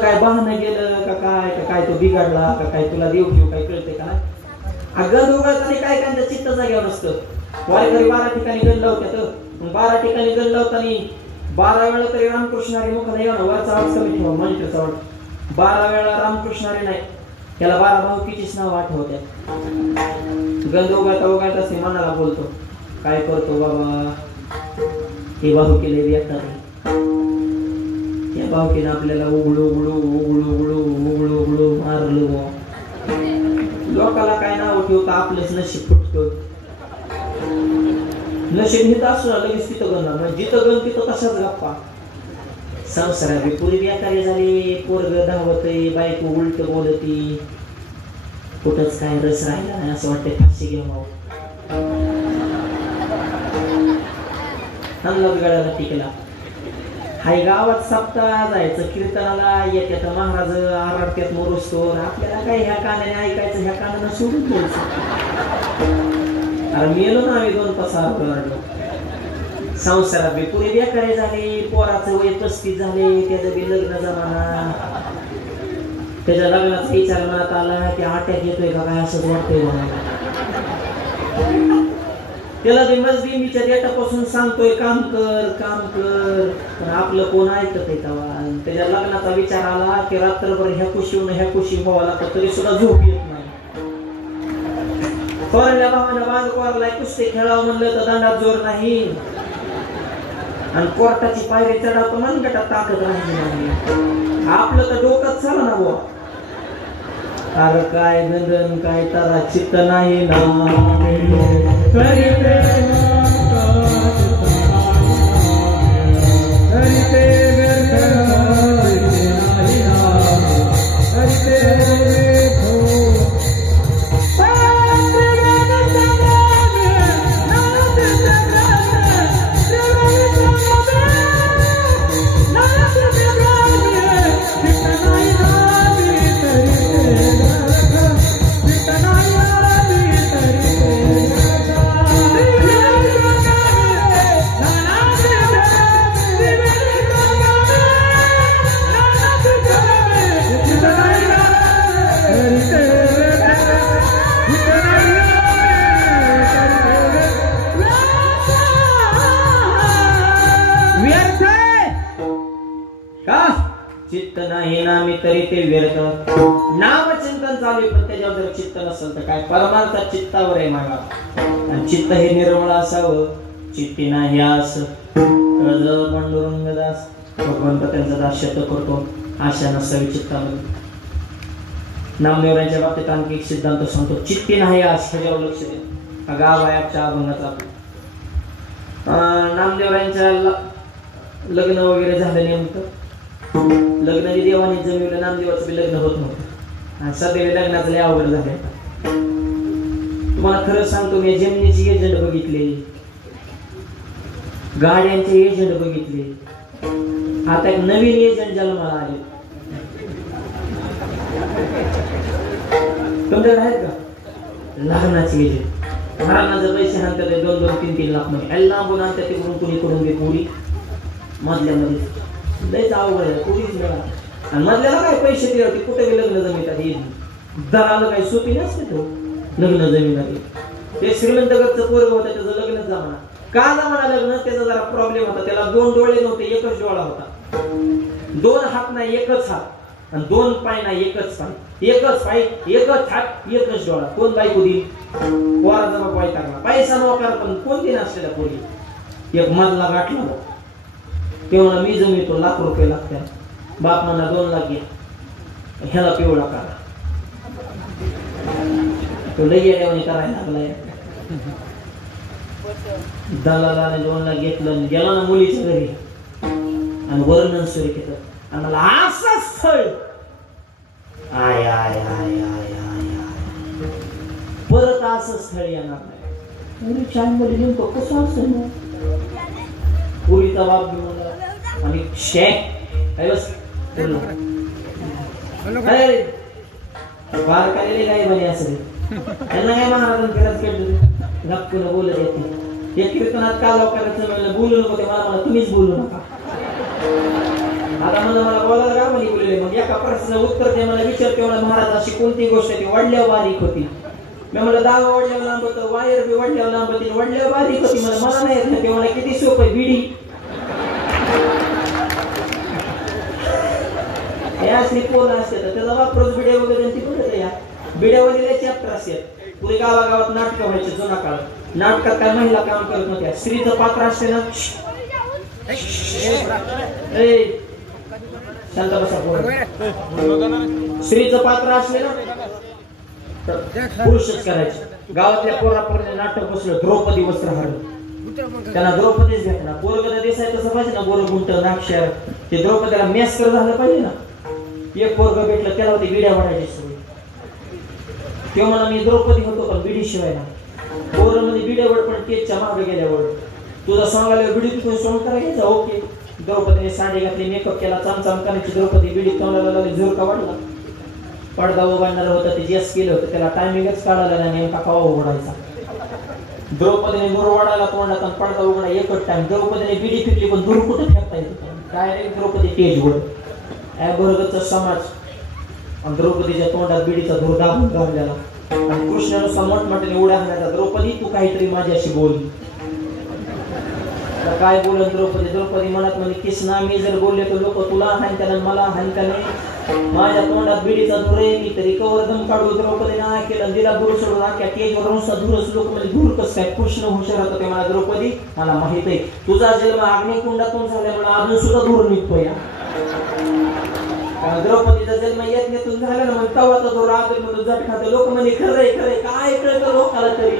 काय बहाणं गेलं का काय तो बिघडला का काय तुला देव घेऊ काय कळते का नाही. गंध उघडताना काय त्यांचं चित्त जागेवर नसतं. वारकरी 12 ठिकाणी गंध लावतात. 12 ठिकाणी गंध लावताना 12 वेळा तरी रामकृष्ण हरी मुख नाही म्हणा. वरचा आवाज कमी ठेवा मॉनिटरचा आवाज. 12 वेळा रामकृष्ण हरी नाही, त्याला 12 भाऊकीचीच नाव आठवतात. गंध उघडता असे मनाला बोलतो, काय करतो बाबा, हे भाऊकीले व्यक्तात त्या भावकीनं आपल्याला उघडू मारलो. लोकाला काय नाव ठेवतं, आपलंच नशीब फुटतं. नशीब हित असू ना लगेच तिथं गंध, म्हणजे जिथं गंध तिथं तसाच गप्पा. संसारात पुरी बेकारी झाली, पोरग धावतय, बायको उलट बोलती, कुठंच काय रस राहिला नाही. असं वाटतंय फाशी घेऊ. अंगलाच गळ्याला टिकला. हाय गावात सप्ताह जायचं कीर्तनाला, येत्यात महाराज आरडत्यात मोरुस्तोर. आपल्याला काय ह्या कानाने ऐकायचं, ह्या कानानं सोडून द्यायचं. अरे मेलो ना आम्ही 2 तास आरडलो. संसारात बी पुरी बेकारी झाली, पोराचं वय 35 झाले, त्याचं बी लग्न जमाना. त्याच्या लग्नाचा विचार मनात आला की अटॅक येतोय का काय असंच वाटतंय मला. त्याला ते मजदी मीच्या डेटापासून सांगतोय काम कर, पण आपलं कोण ऐकत आहे तेव्हा. त्याच्या लग्नाचा विचार आला की रात्रभर ह्या कुशी व्हावा लागतं, तरी सुद्धा झोप येत नाही. कोरल्या भावानं बांध कोरलाय, कुस्ती खेळावं म्हणलं तर दंडात जोर नाही, आणि कोर्टाची पायरी चढावतो मनगटात ताकद राहिली नाही. आपलं तर डोकंच झालं ना बुवा. अरे काय गंधन काय तारा चित्त नाही ना. चित्त नाही ना मी तरी ते व्यर्थ. नाम चिंतन चालू, पण त्याच्यावर जर चित्त नसेल तर काय. परमार्थ चित्तावर आहे माझा, आणि चित्त हे निर्मळ असावं. चित्ती नाही आस पांडुरंग दास भगवंत त्यांचा दास्यत्व करतो. आशा नसावी चित्तामध्ये. नामदेवरांच्या बाबतीत आणखी एक सिद्धांत सांगतो, चित्ती नाही आस, ह्याच्यावर लक्ष दे. गाव आहे आजच्या अभंगाचा. नामदेवरांच्या लग्न वगैरे झालं नेमकं. लग्नाची देवाने जमिवलं, नामदेवाचं बी लग्न होत नव्हतं. सध्या लग्नाचं लय अवघड झालंय. तुम्हाला खरं सांगतो, मी जमिनीची एजंट बघितले, गाड्यांचे एजंट बघितले. आता एक नवीन एजंट जन्माला आले. तुमच्याकडे आहेत का लग्नाचे एजंट? लग्नाचे पैसे आणतात 2-2, 3-3 लाख मध्ये. लांबून आणतात तिकडून कुणी करून दे पुरी मधल्यामध्ये. लयच अवघड आहे, पुरीच मिळा. आणि मधल्याला काय पैसे दिले होते, कुठे लग्न जमितात. दराला काही सोपी नसते तो लग्न जमिनात. ते श्रीमंतगडचं पोरग होतं, त्याचं लग्नच जमाना. का जमाना लग्न? त्याचा जरा प्रॉब्लेम होता. त्याला 2 डोळे नव्हते, एकच डोळा होता. 2 हात नाही, एकच हात. आणि 2 पाय नाही, एकच पाय. एकच पाय, एकच हात, एकच डोळा. कोण बायको दिली? पोराचा बाप पाय टाकला. पैसा नोकर, पण कोणती नसलेल्या पोरी. एक मधला गाठला, तेव्हा मी जमितो, लाख रुपये लागतात. बाप म्हणा 2 लाख घे, ह्याला पिवळा करा. तो लई येड्यावानी करायला लागलाय. दलालाने 2 लाख घेतलं, गेला ना मुलीच्या घरी, आणि वर्णन सुरू केलं. आणि मला असं स्थळ I I I I I परत असं स्थळ येणार नाही. छान मुली नेमकं कसं असतं ना. पुरीचा बाप घेऊन आणि शेक बार काढलेली काय म्हणे असं त्यांना काय महाराजांनी केलं केलं गप्पून बोलत येते. या कीर्तनात का लोकांना बोलू नको ते मला तुम्हीच बोलू नका. आता म्हणलं मला बोलायला का म्हणे बोलले. मग एका प्रश्नाचं उत्तर ते मला विचारते मला महाराज अशी कोणती गोष्ट ती वडल्यावर बारीक होती. मी म्हणलं दावा वडल्यावर लांब होतं, वायर बी वडल्यावर लांब होती, वडल्यावर बारीक होती. मला नाही येत. ते मला किती सोपं आहे बिडी. हे असली पोरं असते तर त्याचा वापरच बिड्या वगैरे ती बघत या बिड्यावरील चॅप्टर असतात. पुरे गावागावात नाटकं व्हायचे जुना काळात. नाटकात काय महिला काम करत नव्हत्या. स्त्रीचं पात्र असते ना, शांत बसा पोरं. स्त्रीचं पात्र असले ना पुरुषच करायचे. गावातल्या पोरापोराने नाटक बसलं द्रौपदी वस्त्रहार. त्यांना द्रौपदीच भेटणार. पोरगं दिसायचं तसं पाहिजे ना, गोरं गुंट नाक्षर. ते द्रौपदीला मेस्कर झालं पाहिजे ना. एक पोरगं भेटलं त्याला होती बिड्या वाढायची सवय. तेव्हा मला मी द्रौपदी होतो पण बिडी शिवाय ना. पोरं म्हणजे बिड्यावर पण केकच्या मागे गेल्यावर तुझा सांगायला बिडी तिथून सोंग करायचा. ओके. द्रौपदीने साडी घातली, मेकअप केला, चामचाम करायची. द्रौपदी बिडी तोंडाला लागली, जोर का वाढला. पडदा उघडणार होता ते जेस केलं होतं त्याला टायमिंगच काढायला नाही. नेमका कवा उघडायचा. द्रौपदीने दूर वाढायला तोंडात आणि पडदा उघडा एकच टाइम. द्रौपदीने बिडी फिरली पण दूर कुठं फेकता येत. डायरेक्ट द्रौपदी टेजवर भरगतचा समाज आणि द्रौपदीच्या तोंडात बिडीचा धूर दाबून घाललेला. आणि कृष्णानुसार मोठमोठ्याने उड्या हाणायचा. द्रौपदी तू काहीतरी माझ्याशी बोल. काय बोलत द्रौपदी? द्रौपदी मनात म्हणजे कृष्णा मी जर बोलले तर लोक तुला हाणत्याला मला हाणत्याने. माझ्या तोंडात बिडीचा धूर आहे, मी तरी कवर दम काढू. द्रौपदीने हा केलं, दिला दूर सोडून अख्ख्या टेजवर नुसता धूरच. लोक म्हणजे धूर कसं काय? कृष्ण हुशार होता ते मला द्रौपदी मला माहित आहे. तुझा जन्म अग्निकुंडातून झाल्यामुळे अजून सुद्धा धूर निघतो या. द्रौपदीचा जन्म यज्ञातून झाला ना, मग तवा तो राग म्हणून झट खातो. लोक म्हणजे खरंय खरंय काय कळतं लोकाला तरी.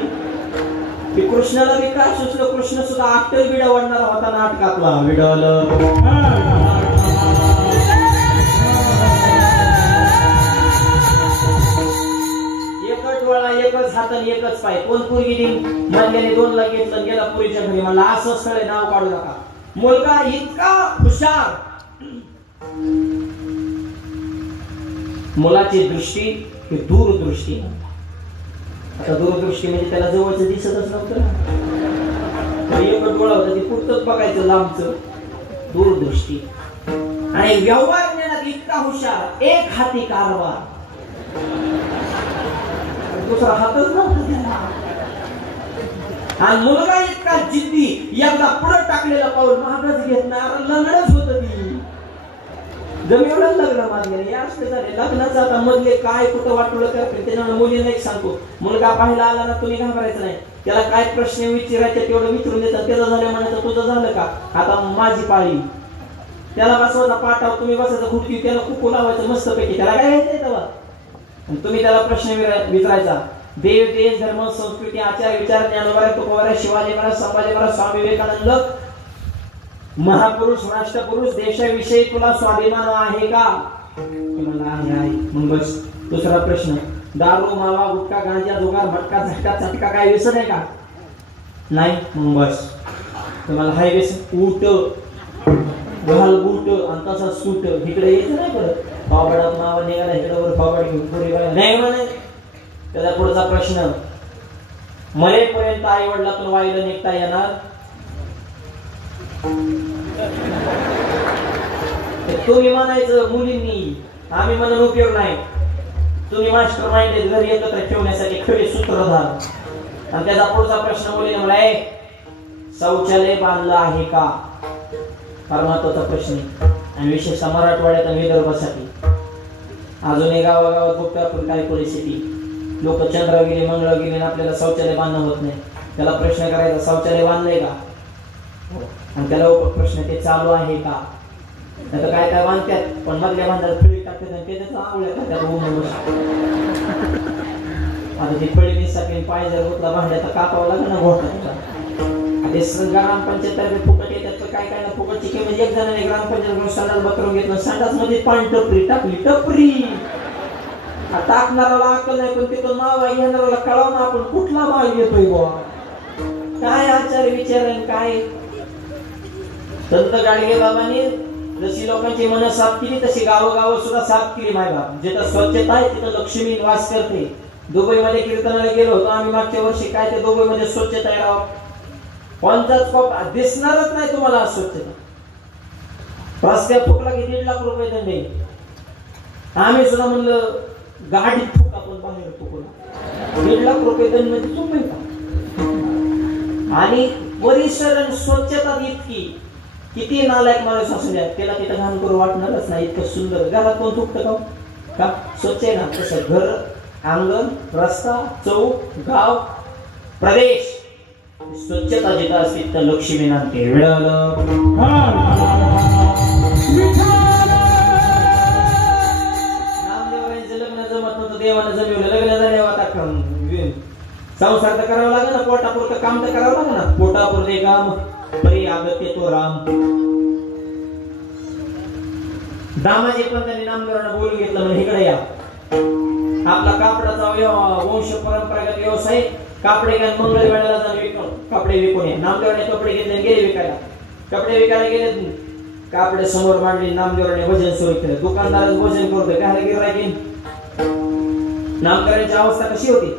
कृष्णाला बी काय सुचलं? कृष्ण सुद्धा अट्टल बिडा वाढणारा होता नाटकातला. विडवलं एकच डोळा, एकच हात आणि एकच पाय. कोण पोरगी देईन म्हणल्याने 2 ला घेतलं गेला पुरीच्या घरी. मला असं स्थळ नाव काढू नका. मुलगा इतका हुशार. मुलाची दृष्टी ही दूरदृष्टी. आता दूरदृष्टी म्हणजे त्याला जवळचं दिसतच नव्हतं ना. एकच डोळा होता, ते पुढचंच बघायचं लांबचं. दूरदृष्टी. आणि व्यवहार ज्ञानात इतका हुशार. एक हाती कारभार, दुसरा हातच नव्हता त्याला. आणि मुलगा इतका जिद्दी. एकदा पुढे टाकलेलं पाऊल मागच घेत नाही. लग्नच होत ती जमीन लग्न मागले या असते झाले. लग्नाचं आता मधले काय कुठं वाटवलं करते त्याच्यामुळे मुलींना एक सांगतो. मुलगा पाहायला आला ना तुम्ही घाबरायचं नाही. त्याला काय प्रश्न विचारायचे तेवढं विचारून देतात. त्याचं झालं म्हणायचं तुझं झालं का, आता माझी पाळी. त्याला बसवायचा पाठाव, तुम्ही बसायचं खुर्ची, त्याला कुकू लावायचं मस्त पैकी. त्याला काय घ्यायचंय तेव्हा. तुम्ही त्याला प्रश्न विचारायचा. देव देश धर्म संस्कृती आचार विचार ज्ञानोबा तुकोबा शिवाजी महाराज संभाजी महाराज स्वामी विवेकानंद महापुरुष राष्ट्रपुरुष देशाविषयी तुला स्वाभिमान आहे का? आहे. मग बस. दुसरा प्रश्न. दारू मावा गुटखा गांजा जुगार भटका झटका चटका काय व्यसन आहे का? नाही. मग बस. तुम्हाला हाय व्यसन. उठ घाल बूट आणि तसा सूट. इकडे यायचं नाही परत. पावडात मावा निघाला इकडे पावड घेऊन पुरी नाही म्हणे. त्याचा पुढचा प्रश्न. मरेपर्यंत आई वडिलातून वाईला निघता येणार? तुम्ही म्हणायचं मुलींनी, आम्ही म्हणून उपयोग नाही. तुम्ही मास्टर माइंड घरी एकत्र ठेवण्यासाठी खरे सूत्रधार. आणि त्याचा पुढचा प्रश्न मुलीने म्हणाय शौचालय बांधलं आहे का? फार महत्वाचा प्रश्न. आणि विशेषतः मराठवाड्यात आणि विदर्भासाठी. अजूनही गावागावात बघतो आपण काय परिस्थिती. लोक चंद्र गेले मंगळ गेले आपल्याला शौचालय बांधणं होत नाही. त्याला प्रश्न करायचा शौचालय बांधलंय का? आणि त्याला प्रश्न ते चालू आहे का? आता काय काय बांधतात पण मधल्या बांधात फळी टाकतात आणि त्याच्यात आवळ्या टाकतात. आता ती फळी दिसतात पाय जर होतला भांड्याचा कापावं लागेल ना घोटायचा. ते ग्रामपंचायत फुकट येतात तर काय काय ना फुकटची किंमत. एक जणांनी ग्रामपंचायत संडास बकरून घेतलं. संडास मध्ये पाणी टपरी टाकली. टपरी टाकणाराला अक्कल नाही पण तिथून मावा घेणाराला कळव ना आपण कुठला माल घेतोय बुवा. काय आचार विचार काय. संत गाडगे बाबांनी जशी लोकांची मन साफ केली तशी गावोगाव सुद्धा साफ केली. मायबाप जिथं स्वच्छता आहे तिथं लक्ष्मी वास करते. दुबई मध्ये कीर्तनाला गेलो होतो आम्ही मागच्या वर्षी. काय ते दुबई मध्ये स्वच्छता आहे राव. कोणताच कोप दिसणारच नाही तुम्हाला स्वच्छता. रस्त्यात फुकला की 1.5 लाख रुपये दंड आहे. आम्ही सुद्धा म्हणलं गाडीत फुक आपण बाहेर फुकला 1.5 लाख रुपये दंड म्हणजे चूक नाही का? आणि परिसर आणि स्वच्छता इतकी, किती नालायक माणूस असू द्या त्याला तिथं घाण करू वाटणारच नाही. इतकं सुंदर घरात कोण थुकतं का स्वच्छ आहे ना तसं घर, अंगण, रस्ता, चौक, गाव, प्रदेश स्वच्छता जिथं असते तर लक्ष्मी नांदते. नामदेवांचं लग्न जमत नव्हतं, देवानं जमवलं. लग्न झाल्यावर आता संसार तर करावं लागेल ना, पोटापुरतं काम तर करावं लागेल ना. पोटापुरते काम परी आगत्य तो राम. दामाजी पण त्यांनी नामदेवांना बोलून घेतलं म्हणजे इकडे या, आपला कापडाचा वंश परंपरागत व्यवसाय कापडे घ्या, मंगळवेळाला जाऊन विकून कपडे विकून या. नामदेवाने कपडे घेतले गेले विकायला. कपडे विकायला गेले, कापडे समोर मांडले, नामदेवाने वजन सुरू केलं. दुकानदाराचं वजन करतोय, काय गिऱ्हाईक येईल. नामदेवांची अवस्था कशी होती?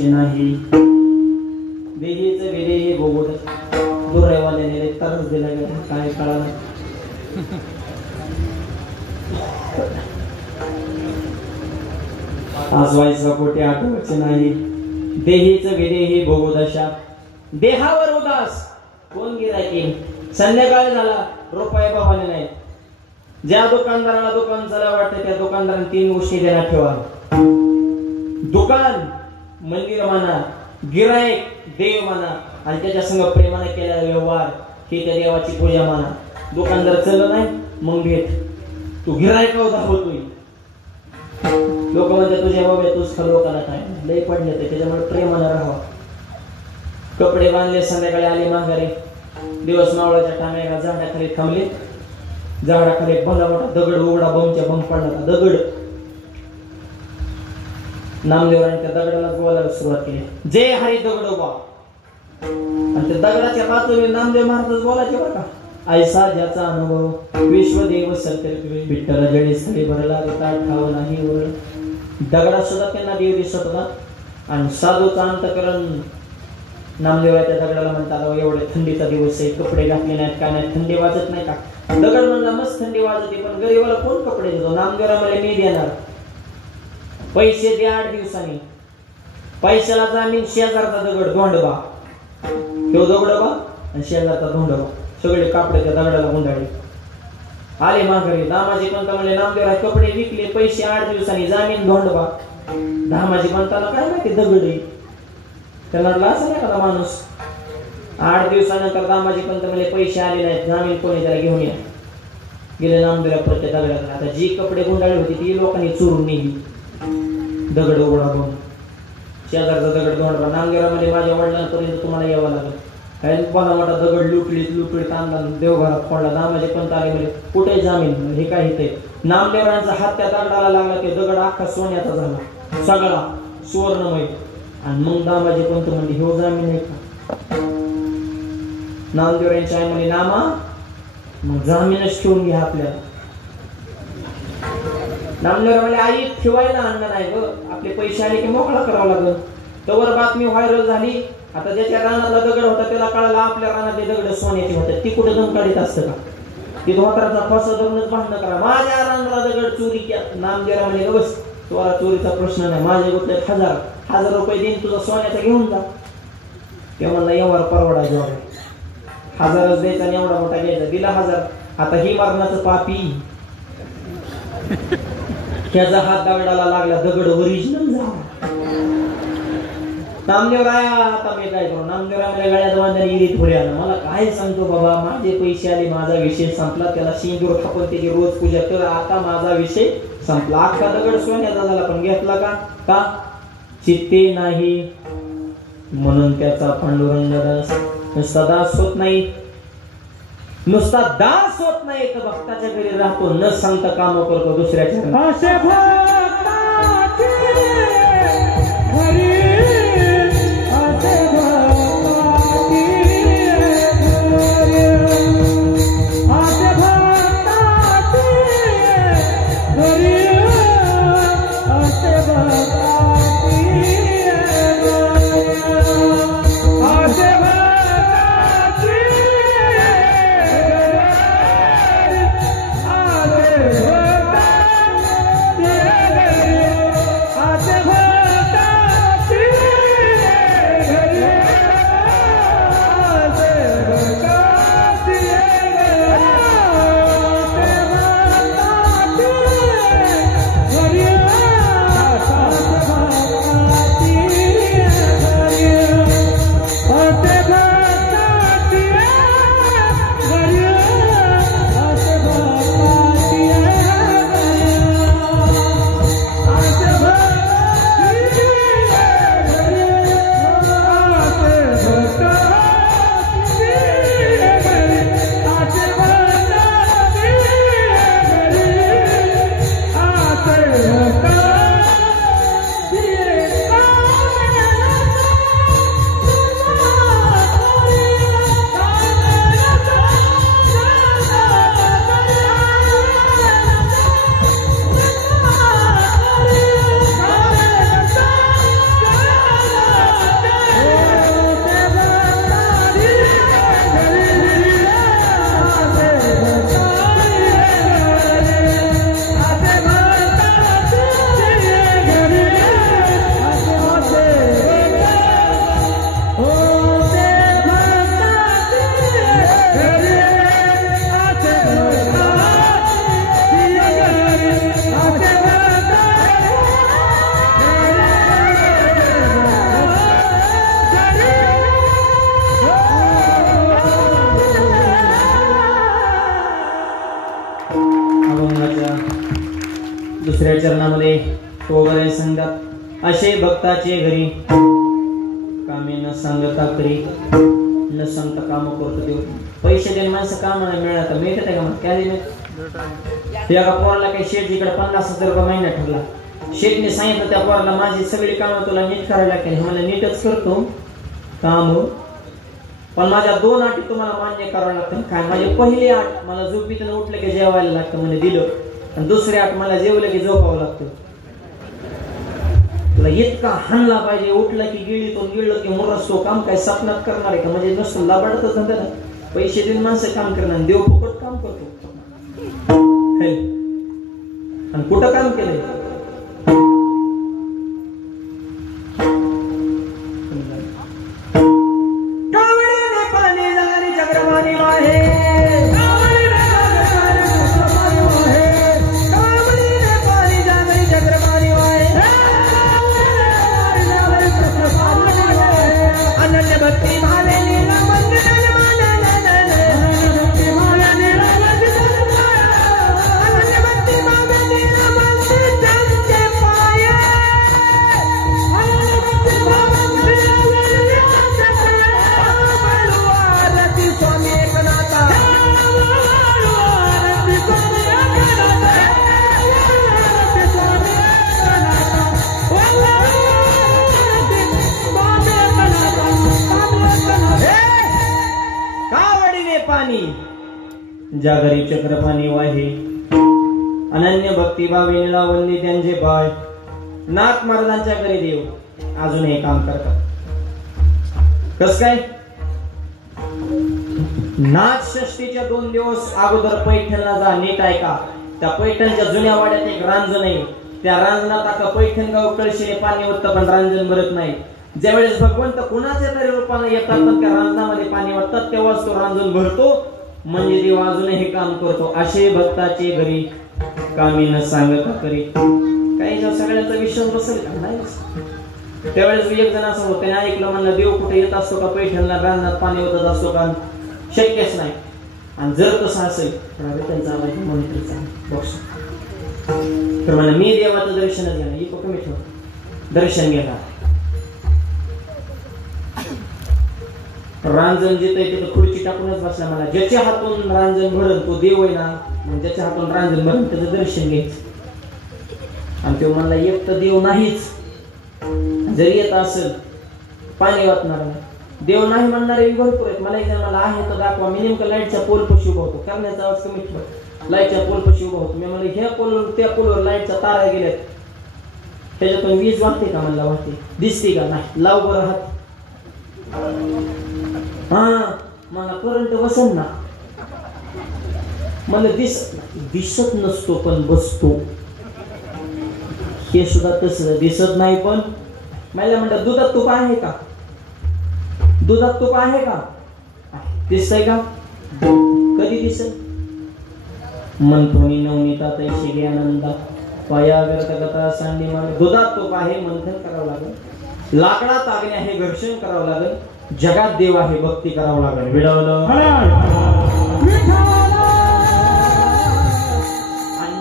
नाही देहीचं वेळे हे भोगवत दोऱ्यावाल्याने तरच दिला गेला, काय कळालं. आजवायचं पोटे आठवचे नाही. देहीचं वेळे हे भोगवदशा. देहावर उदास कोण गिरायकी. संध्याकाळ झाला, रुपये बाबाने नाही. ज्या दुकानदाराला दुकान चालू वाटतं त्या दुकानदाराने 3 गोष्टी देण्यात ठेवा. दुकान मंदिर माना, गिरायक देव माना, आणि त्याच्या संग प्रेमाने केलेला व्यवहार ही त्या देवाची पूजा माना. दुकानदार चाललं नाही मग भेट, तू गिरायकावर दाखवतोय. लोक म्हणतात तुझ्या बाबा तूच खरं लोकांना काय लय पडले ते, त्याच्यामुळे प्रेमाने राहावा. कपडे बांधले, संध्याकाळी आले माघारे. दिवस मावळाच्या टांग्याला झाडाखाली थांबले. झाडाखाली भला मोठा दगड उघडा, बमच्या बम पडला दगड. नामदेवाने त्या दगडाला बोलायला सुरुवात केली, जय हरी दगडोबा. आणि त्या दगडाच्या बाजूने नामदेव महाराज बोलायचे बरं का. ऐसा ज्याचा अनुभव विश्वदेव सत्य विठ्ठल जडी स्थळी भरला ठाव नाही वर. दगडात सुद्धा त्यांना देव दिसत होता. आणि साधूचा अंतकरण नामदेवाच्या दगडाला म्हणतात, एवढे थंडीचा दिवस आहे, कपडे घातले नाहीत काय नाही, थंडी वाजत नाही का. दगड म्हणला मस्त थंडी वाजते, पण गरीबाला कोण कपडे देतो. नामदेवरा मला मी देणार, पैसे द्या 8 दिवसांनी. पैशाला जामीन शेजारचा दगड धोंडबा, तो दगडोबा आणि शेजारचा धोंडबा, सगळे कापडे त्या दगडाला गुंडाळले. आले माघारी. दामाजी पंत म्हणले नामदेवराय कपडे विकले, पैसे 8 दिवसांनी, जामीन धोंडबा. दामाजी पंताला काय माहिती दगड आहे, त्याला असं नाही का माणूस. 8 दिवसानंतर दामाजी पंत म्हणले पैसे आले नाहीत, जामीन कोणी त्याला घेऊन या. गेले नामदेवरा प्रत्येक दगडाला. आता जी कपडे गुंडाळी होती ती लोकांनी चोरून नेली. दगड उघडा बघून शेजारचा दगड धोंडबा. नामदेवरा मध्ये माझ्या वडिलांपर्यंत तुम्हाला यावं लागलं. मला मोठा दगड लुटलीत आणला, देवघरात फोडला. दामाजी पंत आले म्हणजे कुठे जामीन, हे काय इथे. नामदेवरांचा हात त्या दगडाला लागला, ते दगड अख्खा सोन्याचा झाला, सगळा सुवर्णमय. आणि मग दामाजी पंत म्हणजे हे जामीन आहे का. नामदेवरांच्या आई म्हणजे नामा मग जामीनच ठेवून घ्या आपल्याला. नामदेवरा म्हणजे आई ठेवायला आणलं नाही ग, आपले पैसे आले की मोकळा करावा लागल. तवर बातमी व्हायरल झाली. आता ज्याच्या रानाला दगड होता त्याला कळाला आपल्या रानातले दगड सोन्याचे होते. ती कुठे दम काढीत असतं का. की धोत्राचा फसा धरूनच भांडण करा. माझ्या रांगला दगड चोरी केला. नामदेवराव म्हणजे बस तुला चोरीचा प्रश्न नाही, माझे गुतले 1000 रुपये देईन तुझा सोन्याचा घेऊन जा. ते म्हणला एवढा परवडा जेवढा 1000च द्यायचा आणि एवढा मोठा घ्यायचा. दिला 1000. आता ही मरणाचं पापी त्याचा हात दगडाला लागला, दगड ओरिजिनल झाला. नामदेवराय आता मी काय करू. नामदेवराय मला गळ्यात बांधून इरीत पुढे आला. मला काय सांगतो बाबा, माझे पैसे आले, माझा विषय संपला. त्याला सिंदूर खापून त्याची रोज पूजा कर, आता माझा विषय संपला. अख्खा दगड सोन्याचा झाला, पण घेतला का चित्ते नाही. म्हणून त्याचा पांडुरंग दास नुसता दास होत नाही, नुसता दास होत नाही तर भक्ताच्या घरी राहतो, न सांगता काम करतो दुसऱ्याच्या दुसऱ्या चरणामध्ये वगैरे सांगतात. असे भक्ताचे घरी कामे न सांगता करी, न सांगता काम करतो देव. पैसे देऊन माणसं काम नाही मिळत, मिळत आहे का मग काय देत. एका पोराला काही शेठ इकडे 50,000 रुपये महिना ठरला. शेठने सांगितलं त्या पोराला माझी सगळी कामं तुला नीट करायला लागतील. मला नीटच करतो काम, पण माझ्या 2 अटी तुम्हाला मान्य करावं लागतं. काय माझी पहिली अट, मला झोपीतून उठलं की जेवायला लागतं म्हणजे दिलं. आणि दुसरी अट, मला जेवलं की झोपावं लागतं. तुला इतका हाणला पाहिजे, उठलं की गिळीतून गिळलं की मुरसतो. काम काय स्वप्नात करणार आहे का? म्हणजे नुसतं लाबाडतच ना. पैसे देऊन माणसं काम करणार, देव फुकट काम करतो. आणि कुठं काम केलंय? ज्या घरी चक्रपाणी वाहे, अनन्य भक्तिभावे लावले त्यांचे पाय. नाथ महाराजांच्या घरी देव अजून हे काम करतात. कस काय? नागषष्ठीच्या 2 दिवस अगोदर पैठणला जा. नीट ऐका. त्या पैठणच्या जुन्या वाड्यात एक रांजण आहे. त्या रांजणात आता पैठण गाव कळशीने पाणी ओततं पण रांजण भरत नाही. ज्यावेळेस भगवंत कुणाच्या तरी रूपाने येतात पण त्या रांजणामध्ये पाणी ओततात तेव्हाच तो रांजण भरतो. म्हणजे देव अजूनही काम करतो. असे भक्ताचे घरी कामी न सांगता करी. काही सगळ्यांचा विश्वास बसेल का? नाही. त्यावेळेस एक जण असं होतं, त्याने ऐकलं, म्हणलं देव कुठे येत असतो का पैठणला रांजणात पाणी ओतत असतो का? शक्यच नाही. आणि जर तसं असेल तर त्यांचा आवाज बॉक्स तर म्हणा मी देवाचं दर्शनच घेणार. ही कमी ठेव. दर्शन घेणार. रांजण जिथे तिथं खुर्ची टाकूनच बसला. मला ज्याच्या हातून रांजण भरण तो देव आहे ना. म्हणजे ज्याच्या हातून रांजण भरण त्याचं दर्शन घ्यायचं. आणि तो म्हणला एक तर देव नाहीच. जरी येत असेल पाणी वाटणार नाही. देव नाही म्हणणारे भरपूर आहेत. मला एक जण मला आहे तर दाखवा. मी नेमकं लाईटच्या पोल पशी उभा होतो. करण्याचा आवाज कमी ठेवा. लाईटच्या पोल पशी उभा होतो. मी म्हणलं ह्या पोलवर त्या पोलवर लाईटच्या तारा गेल्यात. त्याच्यातून वीज वाहते का? म्हणला वाहते. दिसते का? नाही. लाव बरं हात. हा मला करंट बसन ना. मला दिसत नसतो पण बसतो. हे सुद्धा तसं दिसत नाही पण मला म्हणतात दुधात तूप आहे का? दुधात तूप आहे का? दिसतंय का? कधी दिसत? म्हणतो नवनीता तैशी गे आनंदा पाया व्यर्थगता सांडी मागे. दुधात तूप आहे मंथन करावं लागेल. लाकडात आग्ने आहे घर्षण करावं लागेल. जगात देव आहे भक्ती करावं लागेल. विडवलं.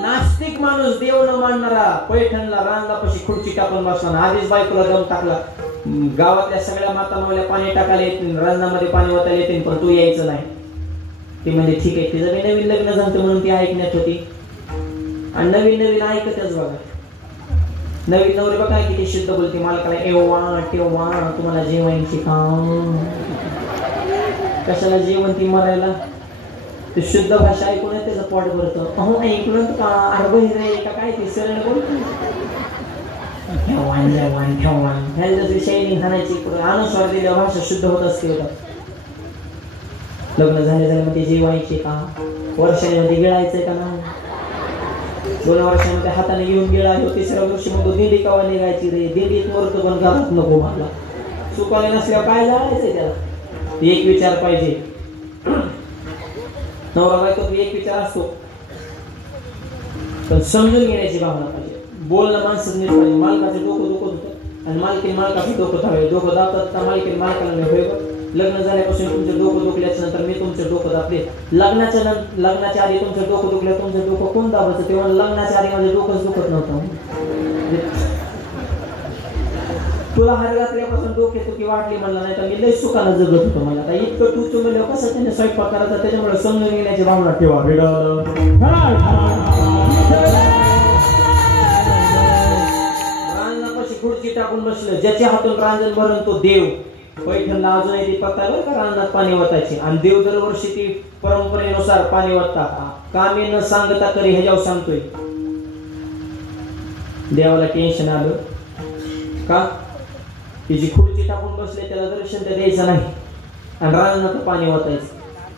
नास्तिक माणूस देव न मानणारा पैठणला रांगापाशी खुर्ची टाकून बसला. आधीच बायकोला दम टाकला. गावातल्या सगळ्या मातांना पाणी टाकायला येतील, रांगामध्ये पाणी वाटायला येतील पण तू यायचं नाही. ती म्हणजे ठीक आहे. तिचं नवीन लग्न झालं म्हणून ती ऐकण्यात होती. आणि नवीन ऐकतच बघा. नवीन नवरी बघा किती शुद्ध बोलते. मालकाला एव्हा तेव्हा तुम्हाला जेवायची काम. कशाला जेवण ती मरायला? ते शुद्ध भाषा ऐकून त्याचं पोट भरतं. अहो ऐकलं का? अर्ध का काय ते सरळ बोलतो. ठेवान जेवण ठेवान ह्याला जशी शायनिंग खाण्याची अनुस्वार दिल्या भाषा शुद्ध होत असते. लग्न झाले मग ते जेवायचे का? वर्षांमध्ये गिळायचंय का? नाही. 2 वर्षांमध्ये हाताने घेऊन गिळायचो. 3ऱ्या वर्षी मग दिंडी कवा निघायची रे? दिंडीत मरतो पण घरात नको. मला सुकाले नसल्यावर काय जायचंय त्याला? एक विचार पाहिजे. नवरा बायको एक विचार असतो पण समजून घेण्याची भावना पाहिजे. बोलणं माणसं नीट पाहिजे. मालकाचे डोकं दुखत होतं आणि मालकीन मालकाचं डोकं धावे. डोकं दाबतात मालकीन मालकाला होय. लग्न झाल्यापासून तुमचं डोकं दुखल्याच्या नंतर मी तुमचं डोकं दाबले. लग्नाच्या आधी तुमचं डोकं दुखलं. तुमचं डोकं कोण दाबायचं? तेव्हा लग्नाच्या आधी माझं डोकंच दुखत नव्हतं. तुला हार घातल्यापासून डोकेदुखी वाटली म्हणलं नाही तर मी लय सुखानं जगत होतो. मला आता इतकं टूचू म्हणलं कसं त्याने स्वयंपाक करायचा. त्याच्यामुळे समजून घेण्याची भावना ठेवा. रांजणापाशी खुर्ची टाकून बसलं. ज्याच्या हातून रांजण भरण तो देव. पैठणला अजूनही ती पत्ता का रांजणात पाणी वाटायची. आणि देव दरवर्षी ती परंपरेनुसार पाणी वाटतात. कामी न सांगता तरी ह्याच्यावर सांगतोय. देवाला टेन्शन आलं का? तिची खुर्ची टाकून बसले त्याला दर्शन तर द्यायचं नाही आणि रांजणात पाणी वाटायचं.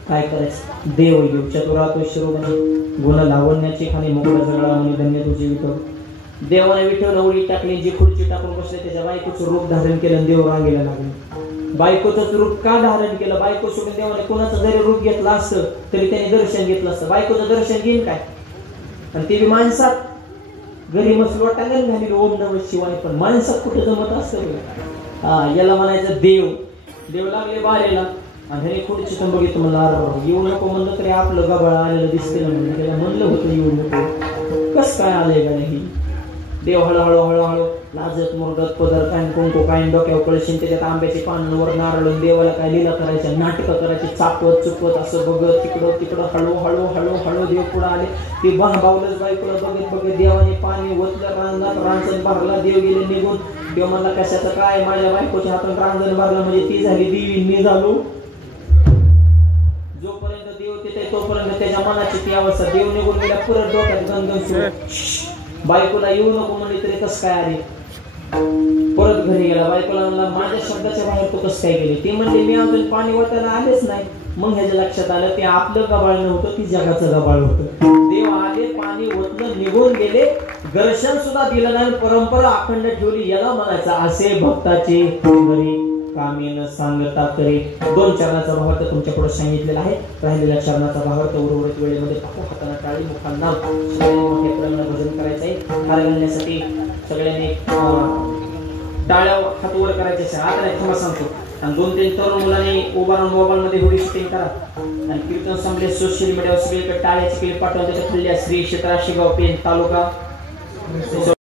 काय करायचं? देव येऊ चतुरातो शिरोमणी गुण लावण्याची खाली मोकळा जगळा म्हणे धन्य तुझे विठो. देवाने विठ्ठल उडी टाकली. जी खुर्ची टाकून बसले त्याच्या बायकोचं रूप धारण केलं. देव रांगेला लागले. बायकोचं रूप का धारण केलं? बायको सोडून देवाने कोणाचं जरी रूप घेतलं असतं तरी त्याने दर्शन घेतलं असतं. बायकोचं दर्शन घेईन काय? आणि ते माणसात घरी मस्त लोटांगण घाली ओम नमः शिवाय पण माणसात कुठे जमत असतं. याला म्हणायचं देव. देव लागले बारेला आणि ह्याने खुर्चीतून बघितलं. म्हणलं येऊ नको म्हणलं तरी आपलं गबाळ आलेलं दिसते ना. म्हणलं त्याला म्हणलं होतं येऊ नको. कस काय आलंय का नाही? देव हळूहळू हळूहळू लाजत मुरडत पदर काय कुंकू काय डोक्यावर कळशीन त्याच्यात आंब्याची पानांवर नारळून देवाला काय लीला करायच्या नाटकं करायची. चापवत चुपवत असं बघत तिकडं हळूहळू हळूहळू देव पुढे आले. ते बावलंच बायकोला बघत देवाने पाणी ओतलं. रांजणात रांजण भरला. देव गेले निघून. देव म्हणला कशाचं काय? माझ्या बायकोच्या हातून रांजण भरलं म्हणजे ती झाली देवी मी झालो. जोपर्यंत देव तिथे तोपर्यंत त्याच्या मनाची ती अवस्था. देव निघून गेल्या परत डोक्यात गणगण सुरू. बायकोला येऊ नको म्हणले तरी कसं काय आले? परत परत घरी गेला. बायकोला म्हणला माझ्या शब्दाच्या बाहेर तू कसं काय गेले? ते म्हणजे मी अजून पाणी वाटायला आलेच नाही. मग ह्याच्या लक्षात आलं ते आपलं गबाळ नव्हतं, ती जगाचं गबाळ होतं. देव आले, पाणी ओतलं, निघून गेले, दर्शन सुद्धा दिलं नाही, परंपरा अखंड ठेवली. याला म्हणायचं असे भक्ताचे घरी कामी न सांगता तरी. 2 चरणाचा भावार्थ तुमच्या पुढे सांगितलेला आहे. राहिलेल्या चरणाचा भावार्थ उर्वरित वेळेमध्ये टाकू. हाताना टाळी, मुखांना सगळ्यांनी मोठ्या प्रमाणात भजन करायचं आहे. हार घालण्यासाठी सगळ्यांनी टाळ्या हात वर करायचे. आता नाही थांबा सांगतो. आणि 2-3 तरुण मुलांनी उभा राहून मोबाईल मध्ये व्हिडिओ शूटिंग करा आणि कीर्तन संपले सोशल मीडियावर सगळीकडे टाळ्याची क्लिप पाठवून त्याच्या खाल्ल्या श्री क्षेत्र शेगाव पेन तालुका